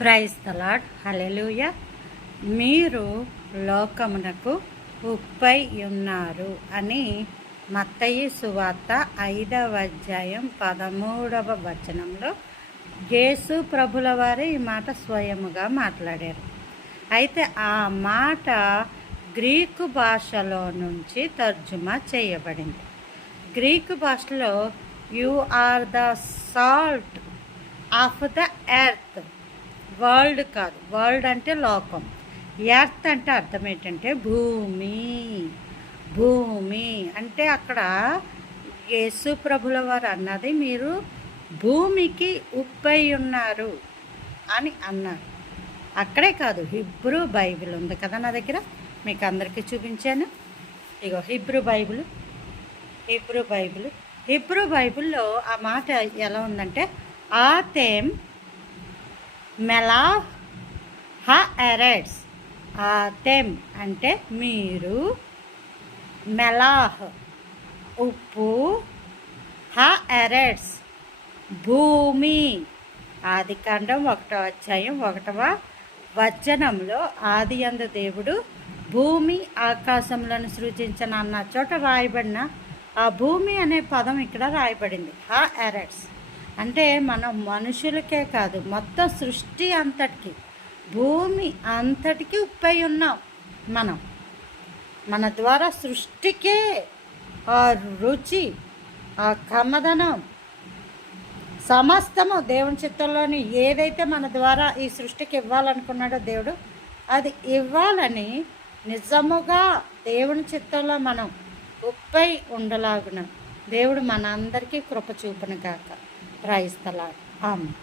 Praise the lord. హల్లెలూయా. మీరు లోకమునకు ఉప్పై ఉన్నారు అని మత్తయి సువార్త 5వ అధ్యాయం 13వ వచనంలో యేసు ప్రభుల వారే ఈ మాట స్వయముగా మాట్లాడారు. అయితే ఆ మాట గ్రీకు భాషలో నుంచి తర్జుమా చేయబడింది. గ్రీకు భాషలో you are the salt of the earth. World కాదు, వరల్డ్ అంటే లోకం, ఎర్త్ అంటే అర్థం ఏంటంటే భూమి. భూమి అంటే అక్కడ యేసు ప్రభుల వారు అన్నది మీరు భూమికి ఉప్పై ఉన్నారు అని అన్నారు. అక్కడే కాదు, హిబ్రూ బైబిల్ ఉంది కదా నా దగ్గర, మీకు అందరికీ చూపించాను. ఇగో హిబ్రూ బైబిల్లో ఆ మాట ఎలా ఉందంటే ఆతేం మెలాహ్ హ ఎరెడ్స్. ఆతెం అంటే మీరు, మెలాహ్ ఉప్పు, హ ఎరెడ్స్ భూమి. ఆదికాండం 1వ అధ్యాయం 1వ వచనంలో ఆదియందు దేవుడు భూమి ఆకాశములను సృజించిన అన్న చోట రాయబడిన ఆ భూమి అనే పదం ఇక్కడ రాయబడింది. హ ఎరెడ్స్ అంటే మనం మనుషులకే కాదు, మొత్తం సృష్టి అంతటికి, భూమి అంతటికి ఉప్పై ఉన్నాం. మన ద్వారా సృష్టికే ఆ రుచి, ఆ కమ్మదనం, సమస్తము దేవుని చిత్తంలోని ఏదైతే మన ద్వారా ఈ సృష్టికి ఇవ్వాలనుకున్నాడో దేవుడు అది ఇవ్వాలని నిజముగా దేవుని చిత్తంలో మనం ఉప్పై ఉండలాగున దేవుడు మనందరికీ కృప చూపును గాక. Praise the Lord. ఆమేన్.